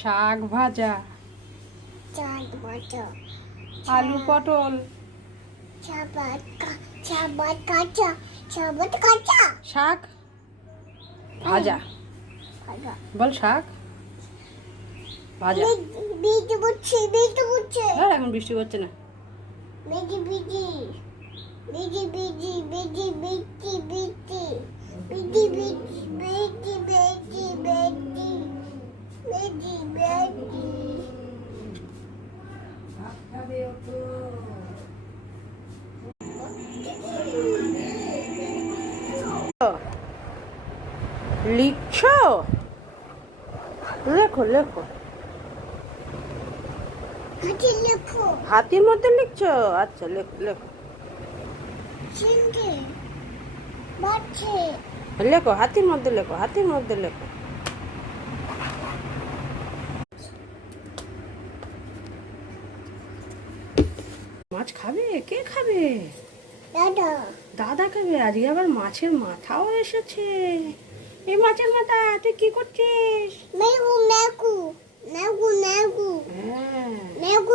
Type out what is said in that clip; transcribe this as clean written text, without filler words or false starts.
শাক ভাজা, চাট বাটা, আলু পটল, চাবাত কাঁচা, চাবাত কাঁচা, শাক ভাজা। ভাজা। বল শাক ভাজা। বিজি বুঝছে, বিজি বুঝছে, হ্যাঁ, এখন বৃষ্টি হচ্ছে না। Busy busy, busy busy, busy busy, busy busy, busy busy, busy busy, busy. লিখছো? লেখো লেখো। হাতে লেখো, হাতির মধ্যে লিখছো? আচ্ছা, লেখো লেখো। চিনতে বাচ্চে, লেখো, হাতির মধ্যে লেখো, হাতির মধ্যে লেখো। মাছ খাবে? কে খাবে? দাদা। দাদা খাবে। আজকে আবার মাছের মাথাও এসেছে। এই মাছের মাথা, তুই কি করছিস? মেঘু মেঘু, মেঘু মেঘু, হ্যাঁ। মেঘু।